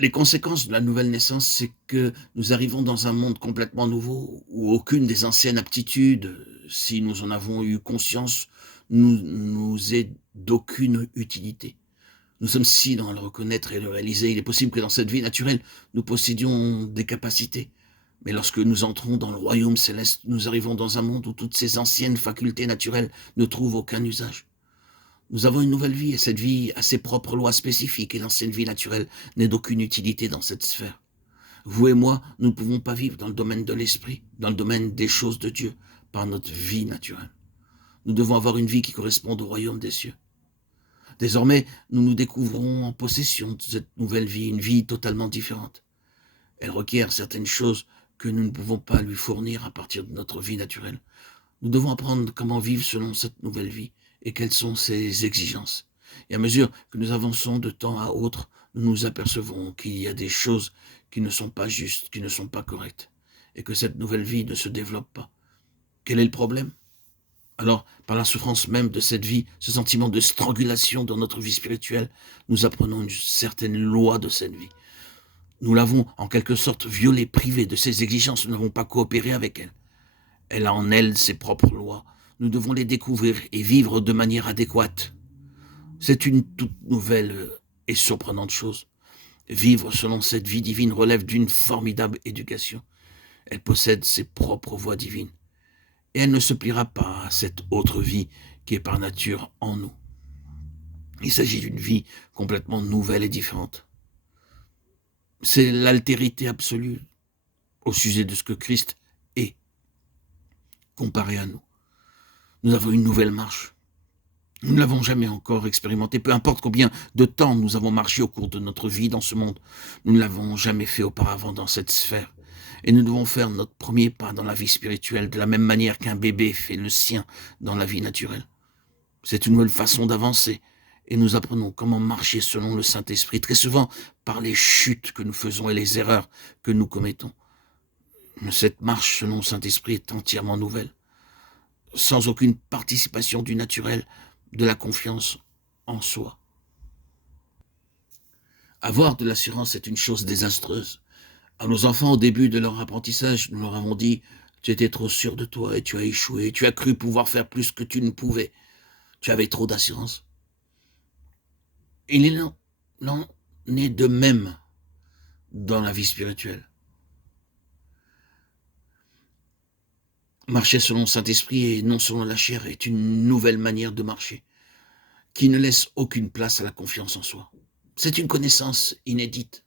Les conséquences de la nouvelle naissance, c'est que nous arrivons dans un monde complètement nouveau, où aucune des anciennes aptitudes, si nous en avons eu conscience, nous est d'aucune utilité. Nous sommes si dans le reconnaître et le réaliser. Il est possible que dans cette vie naturelle, nous possédions des capacités. Mais lorsque nous entrons dans le royaume céleste, nous arrivons dans un monde où toutes ces anciennes facultés naturelles ne trouvent aucun usage. Nous avons une nouvelle vie et cette vie a ses propres lois spécifiques et l'ancienne vie naturelle n'est d'aucune utilité dans cette sphère. Vous et moi, nous ne pouvons pas vivre dans le domaine de l'esprit, dans le domaine des choses de Dieu, par notre vie naturelle. Nous devons avoir une vie qui corresponde au royaume des cieux. Désormais, nous nous découvrons en possession de cette nouvelle vie, une vie totalement différente. Elle requiert certaines choses que nous ne pouvons pas lui fournir à partir de notre vie naturelle. Nous devons apprendre comment vivre selon cette nouvelle vie et quelles sont ses exigences. Et à mesure que nous avançons de temps à autre, nous nous apercevons qu'il y a des choses qui ne sont pas justes, qui ne sont pas correctes, et que cette nouvelle vie ne se développe pas. Quel est le problème? Alors, par la souffrance même de cette vie, ce sentiment de strangulation dans notre vie spirituelle, nous apprenons une certaine loi de cette vie. Nous l'avons en quelque sorte violée, privée de ses exigences, nous n'avons pas coopéré avec elle. Elle a en elle ses propres lois. Nous devons les découvrir et vivre de manière adéquate. C'est une toute nouvelle et surprenante chose. Vivre selon cette vie divine relève d'une formidable éducation. Elle possède ses propres voies divines. Et elle ne se pliera pas à cette autre vie qui est par nature en nous. Il s'agit d'une vie complètement nouvelle et différente. C'est l'altérité absolue au sujet de ce que Christ est, comparé à nous. Nous avons une nouvelle marche. Nous ne l'avons jamais encore expérimenté, peu importe combien de temps nous avons marché au cours de notre vie dans ce monde. Nous ne l'avons jamais fait auparavant dans cette sphère. Et nous devons faire notre premier pas dans la vie spirituelle de la même manière qu'un bébé fait le sien dans la vie naturelle. C'est une nouvelle façon d'avancer. Et nous apprenons comment marcher selon le Saint-Esprit, très souvent par les chutes que nous faisons et les erreurs que nous commettons. Mais cette marche selon le Saint-Esprit est entièrement nouvelle, sans aucune participation du naturel, de la confiance en soi. Avoir de l'assurance est une chose désastreuse. À nos enfants, au début de leur apprentissage, nous leur avons dit « Tu étais trop sûr de toi et tu as échoué, tu as cru pouvoir faire plus que tu ne pouvais, tu avais trop d'assurance. » Il en est de même dans la vie spirituelle. Marcher selon le Saint-Esprit et non selon la chair est une nouvelle manière de marcher, qui ne laisse aucune place à la confiance en soi. C'est une connaissance inédite.